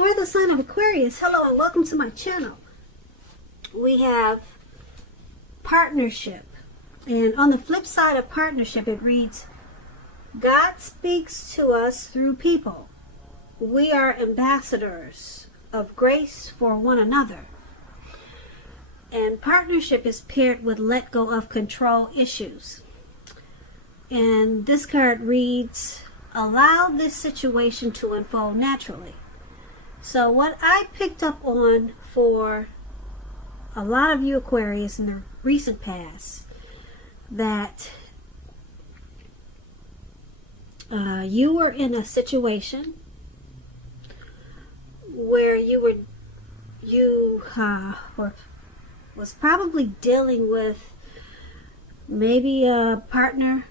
For the sign of Aquarius, hello and welcome to my channel. We have partnership. And on the flip side of partnership, it reads, God speaks to us through people. We are ambassadors of grace for one another. And partnership is paired with let go of control issues. And this card reads, allow this situation to unfold naturally. So what I picked up on for a lot of you Aquarius in the recent past, that you were in a situation where you was probably dealing with maybe a partner,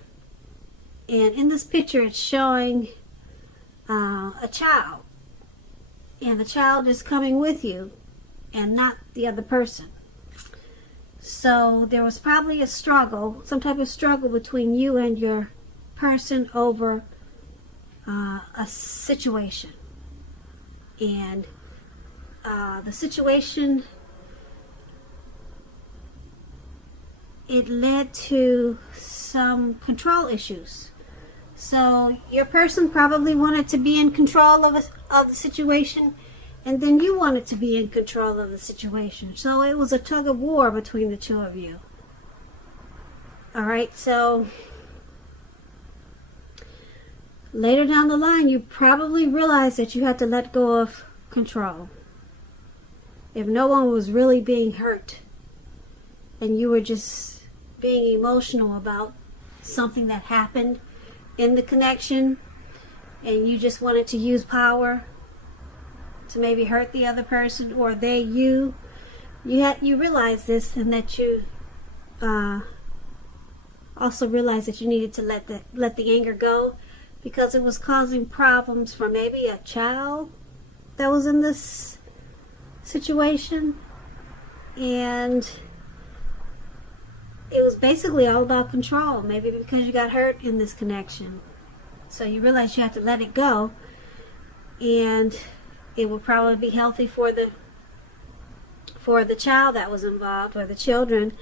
and in this picture it's showing a child, and the child is coming with you and not the other person. So there was probably a struggle, some type of struggle between you and your person over a situation. And the situation, it led to some control issues. So your person probably wanted to be in control of the situation, and then you wanted to be in control of the situation. So it was a tug of war between the two of you. Alright, so later down the line, you probably realized that you had to let go of control. If no one was really being hurt, and you were just being emotional about something that happened in the connection, and you just wanted to use power to maybe hurt the other person, or you realized this, and that you also realized that you needed to let the anger go, because it was causing problems for maybe a child that was in this situation. And it was basically all about control, maybe because you got hurt in this connection. So you realized you had to let it go, and it would probably be healthy for the child that was involved, or the children,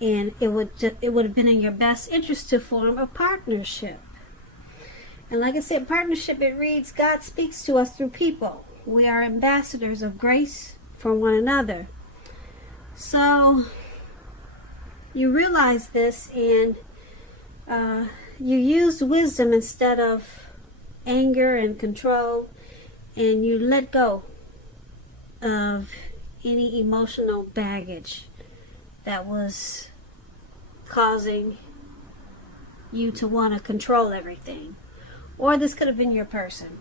and it would have been in your best interest to form a partnership. And like I said, partnership, it reads, God speaks to us through people. We are ambassadors of grace for one another. So you realize this, and you used wisdom instead of anger and control, and you let go of any emotional baggage that was causing you to want to control everything. Or this could have been your person.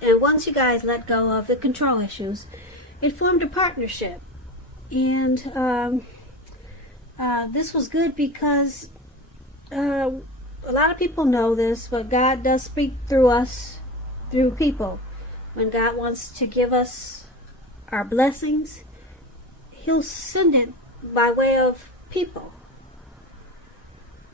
And once you guys let go of the control issues, it formed a partnership. And this was good because a lot of people know this, but God does speak through us, through people. When God wants to give us our blessings, He'll send it by way of people.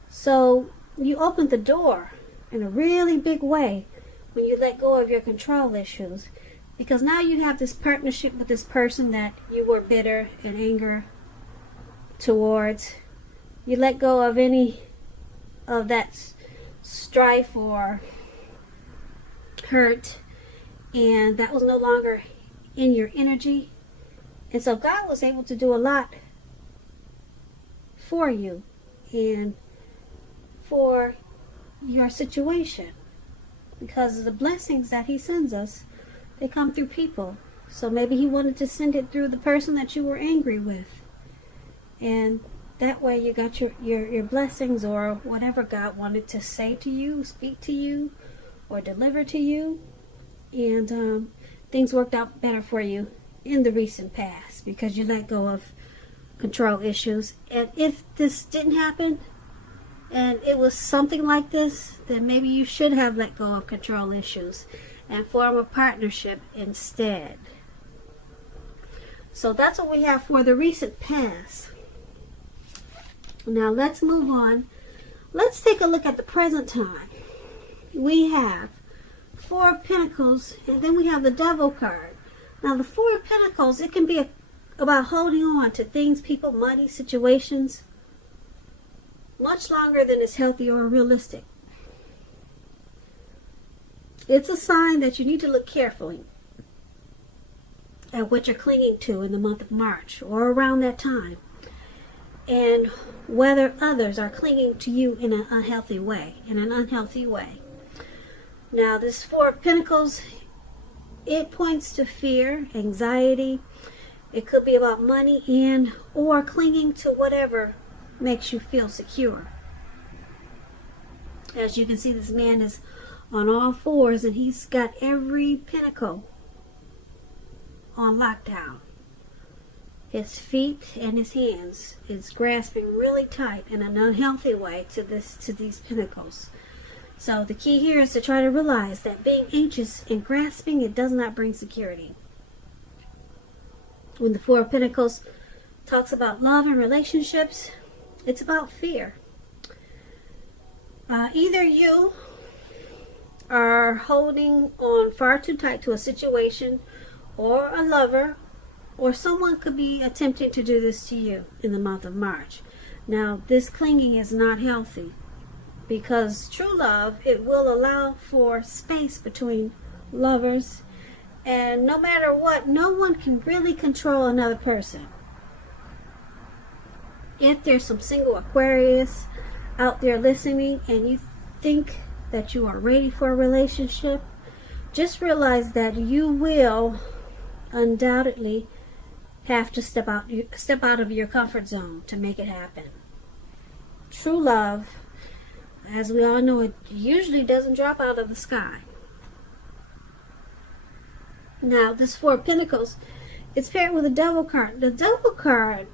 So you opened the door in a really big way when you let go of your control issues, because now you have this partnership with this person that you were bitter and anger towards. You let go of any of that strife or hurt, and that was no longer in your energy. And so God was able to do a lot for you and for your situation, because the blessings that He sends us, they come through people. So maybe He wanted to send it through the person that you were angry with, and that way you got your blessings, or whatever God wanted to say to you, speak to you, or deliver to you. And things worked out better for you in the recent past because you let go of control issues. And if this didn't happen, and it was something like this, then maybe you should have let go of control issues and form a partnership instead. So that's what we have for the recent past. Now let's move on. Let's take a look at the present time. We have Four of Pentacles, and then we have the Devil card. Now the Four of Pentacles, it can be about holding on to things, people, money, situations, much longer than is healthy or realistic. It's a sign that you need to look carefully at what you're clinging to in the month of March or around that time, and whether others are clinging to you in an unhealthy way. Now this Four of Pentacles, it points to fear, anxiety. It could be about money and or clinging to whatever makes you feel secure. As you can see, this man is on all fours and he's got every pentacle on lockdown. His feet and his hands is grasping really tight in an unhealthy way to these pentacles. So the key here is to try to realize that being anxious and grasping, it does not bring security. When the Four of Pentacles talks about love and relationships, it's about fear. Either you are holding on far too tight to a situation, or a lover, or someone could be attempting to do this to you in the month of March. Now, this clinging is not healthy, because true love, it will allow for space between lovers, and no matter what, no one can really control another person. If there's some single Aquarius out there listening and you think that you are ready for a relationship, just realize that you will undoubtedly have to step out of your comfort zone to make it happen. True love, as we all know, it usually doesn't drop out of the sky. Now, this Four of Pentacles, it's paired with the Devil card. The Devil card,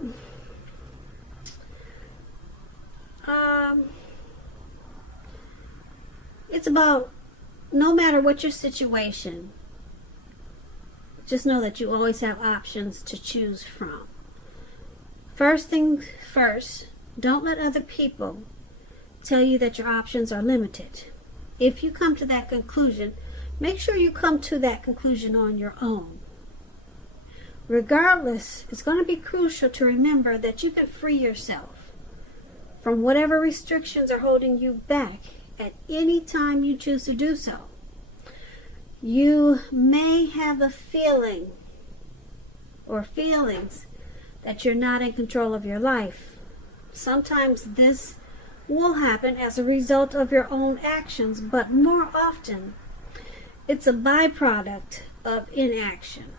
it's about no matter what your situation, just know that you always have options to choose from. First thing first, don't let other people tell you that your options are limited. If you come to that conclusion, make sure you come to that conclusion on your own. Regardless, it's going to be crucial to remember that you can free yourself from whatever restrictions are holding you back at any time you choose to do so. You may have a feeling or feelings that you're not in control of your life. Sometimes this will happen as a result of your own actions, but more often it's a byproduct of inaction,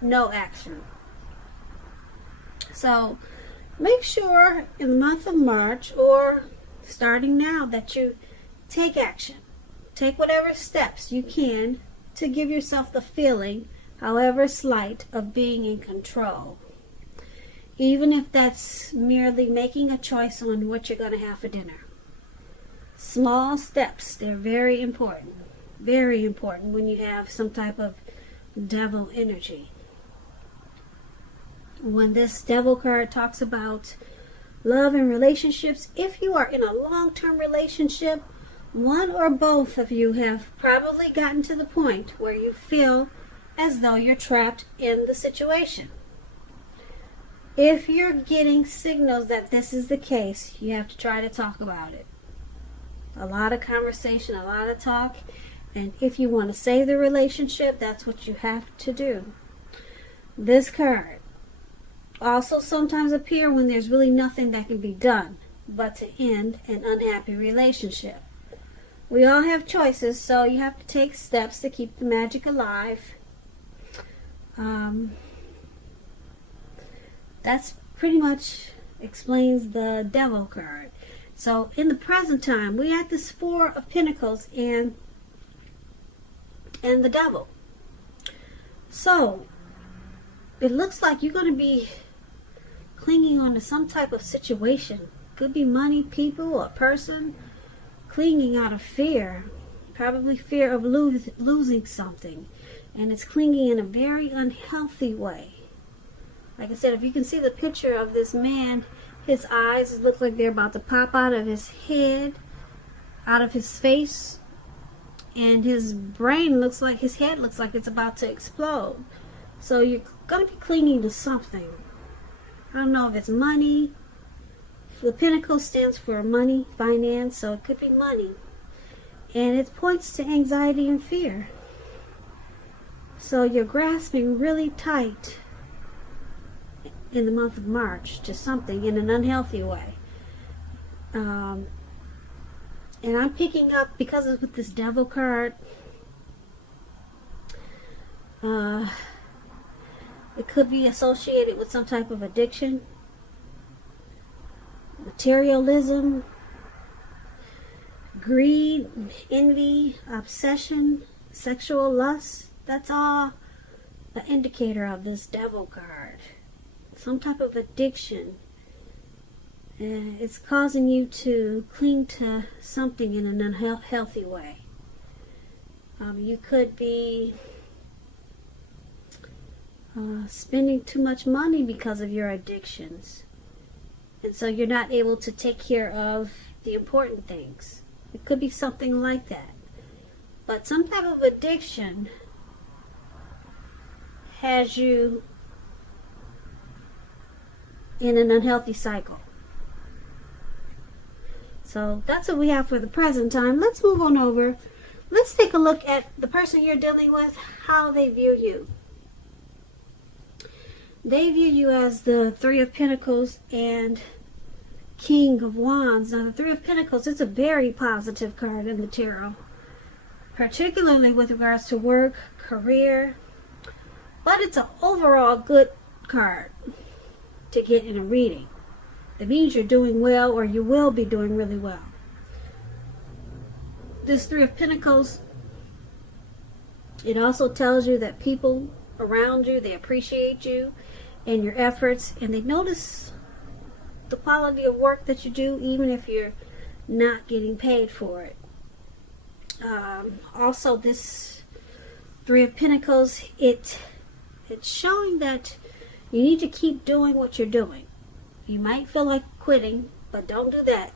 no action. So make sure in the month of March, or starting now, that you take action. Take whatever steps you can to give yourself the feeling, however slight, of being in control. Even if that's merely making a choice on what you're going to have for dinner. Small steps, they're very important. Very important when you have some type of devil energy. When this Devil card talks about love and relationships, if you are in a long-term relationship, one or both of you have probably gotten to the point where you feel as though you're trapped in the situation. If you're getting signals that this is the case, you have to try to talk about it. A lot of conversation, a lot of talk, and if you want to save the relationship, that's what you have to do. This card also sometimes appears when there's really nothing that can be done but to end an unhappy relationship. We all have choices, so you have to take steps to keep the magic alive. That's pretty much explains the Devil card. So in the present time, we have this Four of Pentacles and the Devil. So it looks like you're going to be clinging on to some type of situation. Could be money, people, or person. Clinging out of fear, probably fear of losing something, and it's clinging in a very unhealthy way. Like I said, if you can see the picture of this man, his eyes look like they're about to pop out of his head, out of his face, and his brain looks like, his head looks like it's about to explode. So you're going to be clinging to something. I don't know if it's money. The Pentacle stands for money, finance, so it could be money. And it points to anxiety and fear. So you're grasping really tight in the month of March to something in an unhealthy way. And I'm picking up, because it's with this Devil card, it could be associated with some type of addiction, materialism, greed, envy, obsession, sexual lust. That's all an indicator of this Devil card. Some type of addiction. It's causing you to cling to something in an unhealthy way. You could be spending too much money because of your addictions. And so you're not able to take care of the important things. It could be something like that. But some type of addiction has you in an unhealthy cycle. So that's what we have for the present time. Let's move on over. Let's take a look at the person you're dealing with, how they view you. They view you as the Three of Pentacles and King of Wands. Now, the Three of Pentacles is a very positive card in the tarot, particularly with regards to work, career, but it's an overall good card to get in a reading. It means you're doing well, or you will be doing really well. This Three of Pentacles, it also tells you that people around you, they appreciate you and your efforts, and they notice the quality of work that you do, even if you're not getting paid for it. Also, this Three of Pentacles, it's showing that you need to keep doing what you're doing. You might feel like quitting, but don't do that.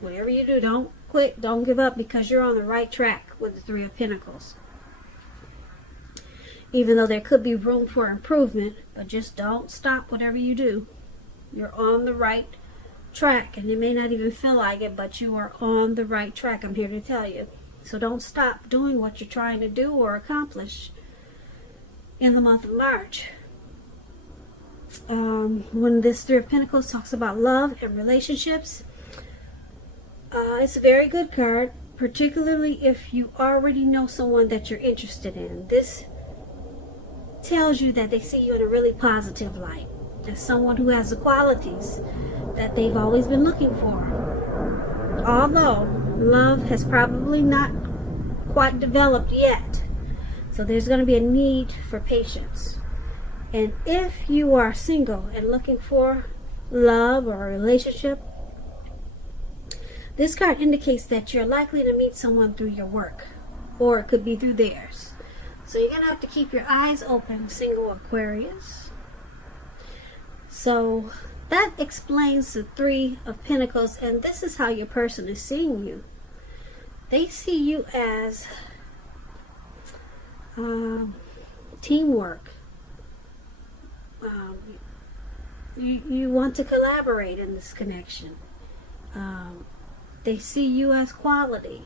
Whatever you do, don't quit, don't give up, because you're on the right track with the Three of Pentacles. Even though there could be room for improvement, but just don't stop whatever you do. You're on the right track, and it may not even feel like it, but you are on the right track. I'm here to tell you. So don't stop doing what you're trying to do or accomplish in the month of March. When this Three of Pentacles talks about love and relationships, it's a very good card, particularly if you already know someone that you're interested in. This tells you that they see you in a really positive light, as someone who has the qualities that they've always been looking for. Although love has probably not quite developed yet, so there's going to be a need for patience. And if you are single and looking for love or a relationship, this card indicates that you're likely to meet someone through your work, or it could be through theirs. So you're going to have to keep your eyes open, single Aquarius. So that explains the Three of Pentacles, and this is how your person is seeing you. They see you as teamwork. You want to collaborate in this connection. They see you as quality.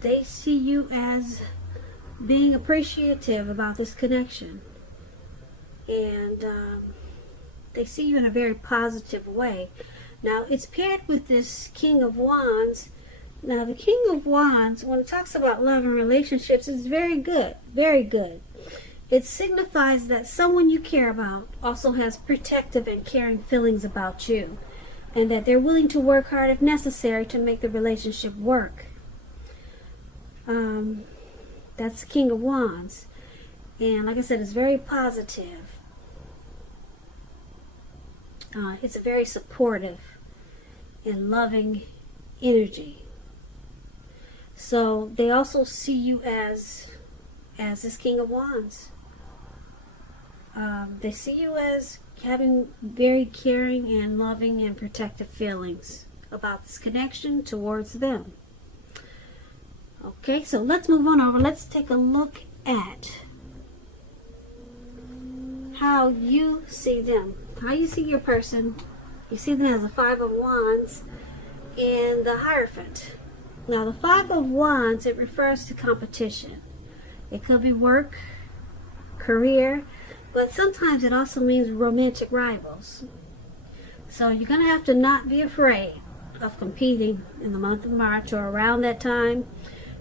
They see you as being appreciative about this connection. And they see you in a very positive way. Now, it's paired with this King of Wands. Now, the King of Wands, when it talks about love and relationships, is very good. Very good. It signifies that someone you care about also has protective and caring feelings about you, and that they're willing to work hard if necessary to make the relationship work. That's the King of Wands. And like I said, it's very positive. It's a very supportive and loving energy. So they also see you as this King of Wands. They see you as having very caring and loving and protective feelings about this connection towards them. Okay, so let's move on over. Let's take a look at how you see them, how you see your person. You see them as a Five of Wands and the Hierophant. Now, the Five of Wands, it refers to competition. It could be work, career, but sometimes it also means romantic rivals. So you're going to have to not be afraid of competing in the month of March or around that time.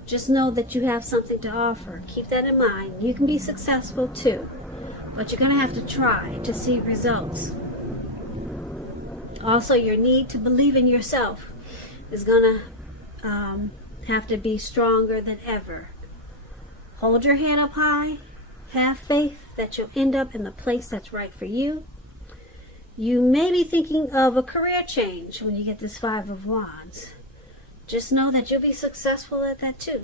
Just know that you have something to offer. Keep that in mind. You can be successful too, but you're going to have to try to see results. Also, your need to believe in yourself is going to have to be stronger than ever. Hold your head up high. Have faith that you'll end up in the place that's right for you. You may be thinking of a career change when you get this Five of Wands. Just know that you'll be successful at that too.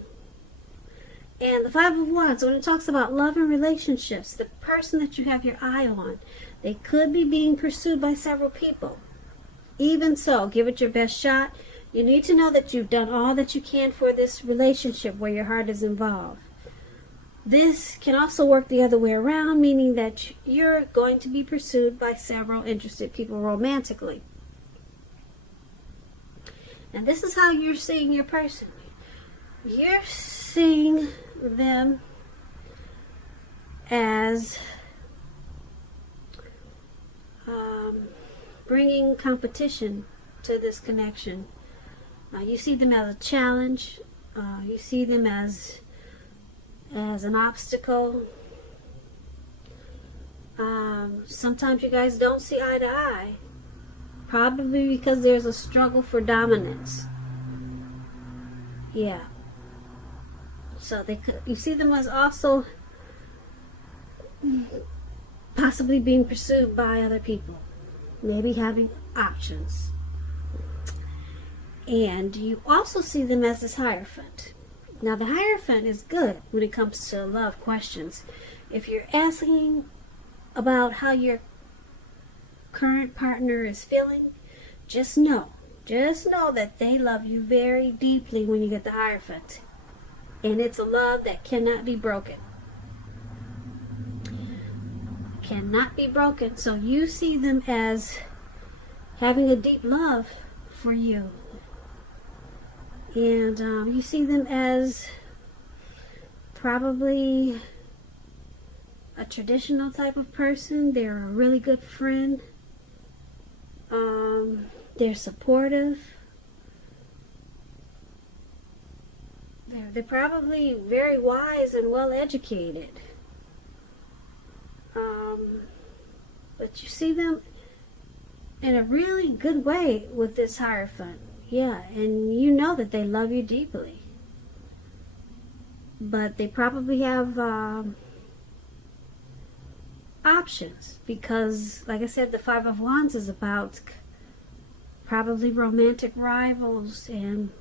And the Five of Wands, when it talks about love and relationships, the person that you have your eye on, they could be being pursued by several people. Even so, give it your best shot. You need to know that you've done all that you can for this relationship where your heart is involved. This can also work the other way around, meaning that you're going to be pursued by several interested people romantically. And this is how you're seeing your person. You're seeing them as bringing competition to this connection. You see them as a challenge. You see them as an obstacle. Sometimes you guys don't see eye to eye, probably because there's a struggle for dominance. Yeah. So you see them as also possibly being pursued by other people, maybe having options. And you also see them as this Hierophant. Now, the Hierophant is good when it comes to love questions. If you're asking about how your current partner is feeling, just know that they love you very deeply when you get the Hierophant. And it's a love that cannot be broken. Cannot be broken. So you see them as having a deep love for you. And you see them as probably a traditional type of person. They're a really good friend. They're supportive. They're probably very wise and well educated. But you see them in a really good way with this Hierophant. Yeah, and you know that they love you deeply. But they probably have options because, like I said, the Five of Wands is about probably romantic rivals and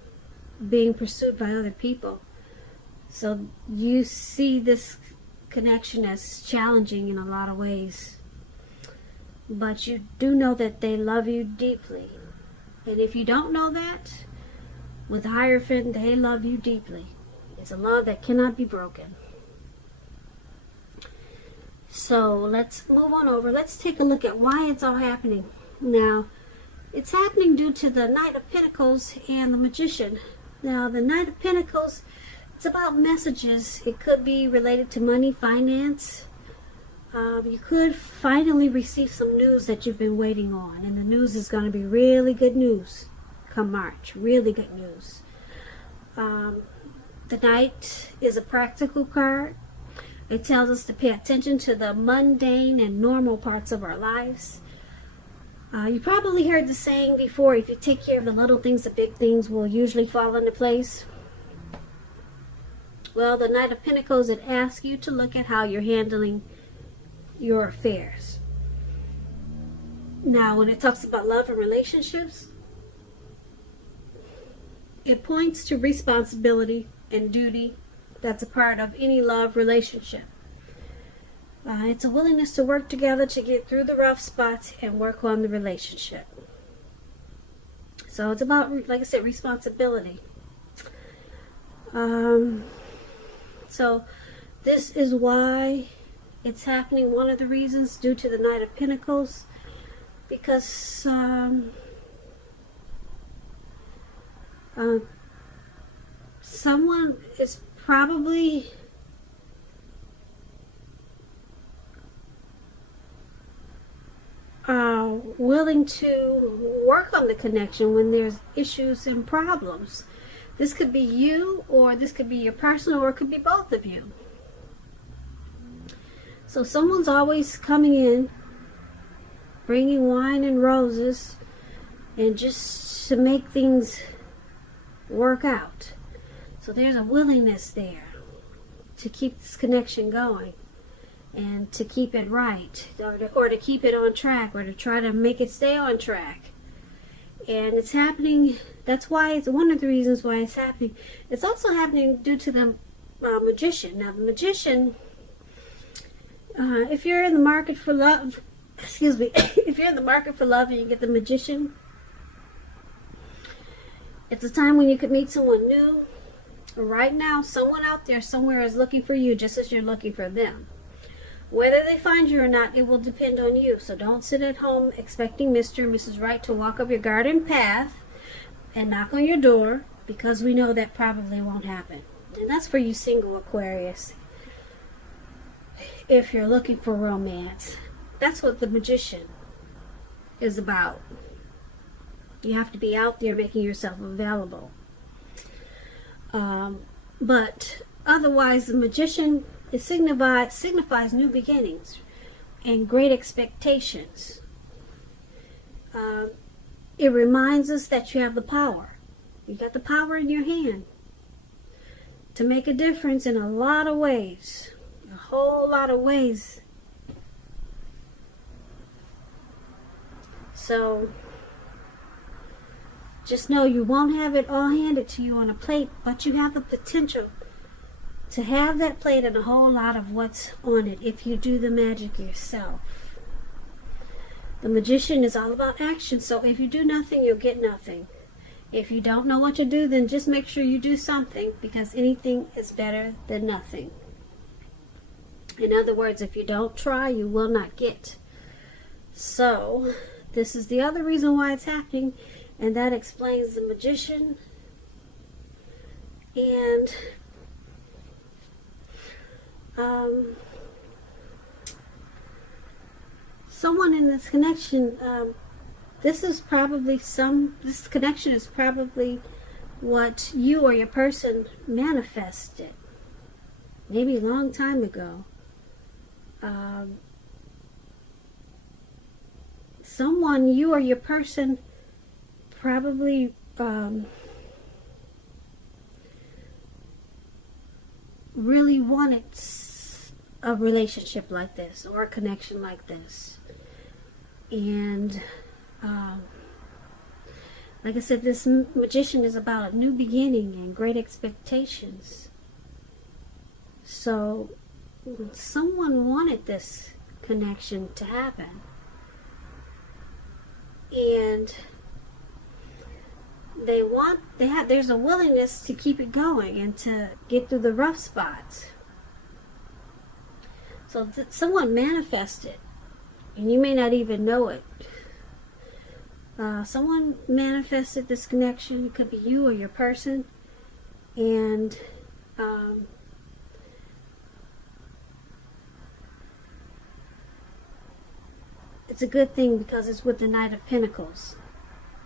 being pursued by other people. So you see this connection as challenging in a lot of ways. But you do know that they love you deeply. And if you don't know that, with the Hierophant, they love you deeply. It's a love that cannot be broken. So let's move on over. Let's take a look at why it's all happening. Now, it's happening due to the Knight of Pentacles and the Magician. Now, the Knight of Pentacles, it's about messages. It could be related to money, finance. You could finally receive some news that you've been waiting on. And the news is going to be really good news come March. Really good news. The Knight is a practical card. It tells us to pay attention to the mundane and normal parts of our lives. You probably heard the saying before, if you take care of the little things, the big things will usually fall into place. Well, the Knight of Pentacles, it asks you to look at how you're handling your affairs. Now, when it talks about love and relationships, it points to responsibility and duty that's a part of any love relationship. It's a willingness to work together to get through the rough spots and work on the relationship. So it's about, like I said, responsibility. So this is why it's happening. One of the reasons, due to the Knight of Pentacles, because someone is probably willing to work on the connection when there's issues and problems. This could be you, or this could be your person, or it could be both of you. So someone's always coming in, bringing wine and roses, and just to make things work out. So there's a willingness there to keep this connection going, and to keep it right, or to keep it on track, or to try to make it stay on track. And it's happening. That's why it's one of the reasons why it's happening. It's also happening due to the Magician. Now, the Magician, if you're in the market for love, excuse me, if you're in the market for love and you get the Magician, it's a time when you could meet someone new. Right now, someone out there somewhere is looking for you, just as you're looking for them. Whether they find you or not, it will depend on you. So don't sit at home expecting Mr. and Mrs. Right to walk up your garden path and knock on your door, because we know that probably won't happen. And that's for you single Aquarius. If you're looking for romance, that's what the Magician is about. You have to be out there making yourself available. But otherwise, the Magician, it signifies new beginnings and great expectations. It reminds us that you have the power. You got the power in your hand to make a difference in a lot of ways. A whole lot of ways. So just know you won't have it all handed to you on a plate, but you have the potential to have that plate and a whole lot of what's on it if you do the magic yourself. The Magician is all about action, so if you do nothing, you'll get nothing. If you don't know what to do, then just make sure you do something, because anything is better than nothing. In other words, if you don't try, you will not get. So this is the other reason why it's happening, and that explains the Magician. And someone in this connection, this connection is probably what you or your person manifested maybe a long time ago. Someone, you or your person, probably really wanted a relationship like this, or a connection like this. And like I said, this Magician is about a new beginning and great expectations. So someone wanted this connection to happen, and there's a willingness to keep it going and to get through the rough spots. So someone manifested, and you may not even know it. Someone manifested this connection. It could be you or your person, and it's a good thing because it's with the Knight of Pentacles.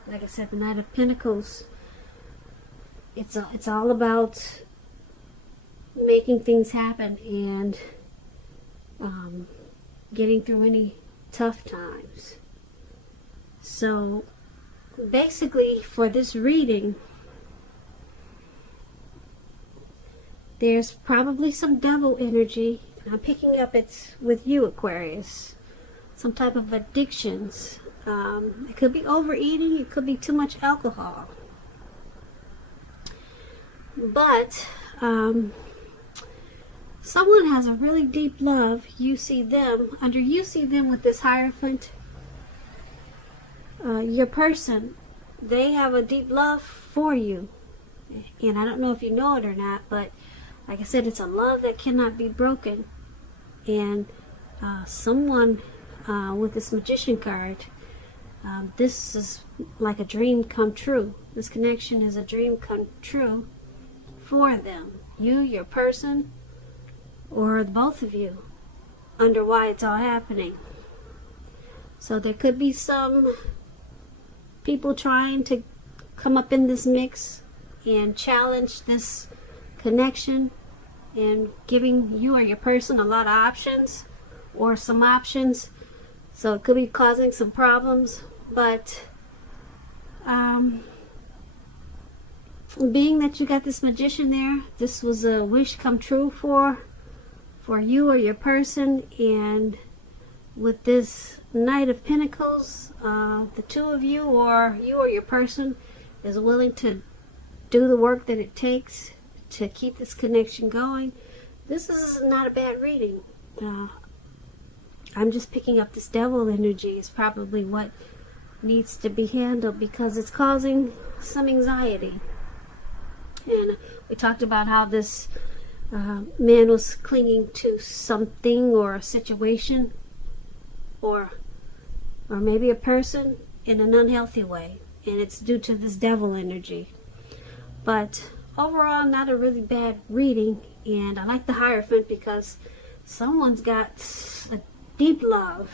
Like I said, the Knight of Pentacles, it's all about making things happen and getting through any tough times. So basically, for this reading, there's probably some double energy. I'm picking up it's with you, Aquarius. Some type of addictions. It could be overeating. It could be too much alcohol. But someone has a really deep love. You see them with this Hierophant. Your person they have a deep love for you. And I don't know if you know it or not, but like I said, it's a love that cannot be broken. And someone with this Magician card, this is like a dream come true. This connection is a dream come true for them. You, your person, or both of you, under why it's all happening. So there could be some people trying to come up in this mix and challenge this connection and giving you or your person a lot of options or some options. So it could be causing some problems. But being that you got this Magician there, this was a wish come true for you or your person. And with this Knight of Pentacles, the two of you or your person is willing to do the work that it takes to keep this connection going. This is not a bad reading. I'm just picking up this Devil energy is probably what needs to be handled, because it's causing some anxiety. And we talked about how this man was clinging to something or a situation or maybe a person in an unhealthy way, and it's due to this Devil energy. But overall, not a really bad reading. And I like the Hierophant because someone's got a deep love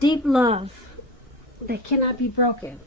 that cannot be broken.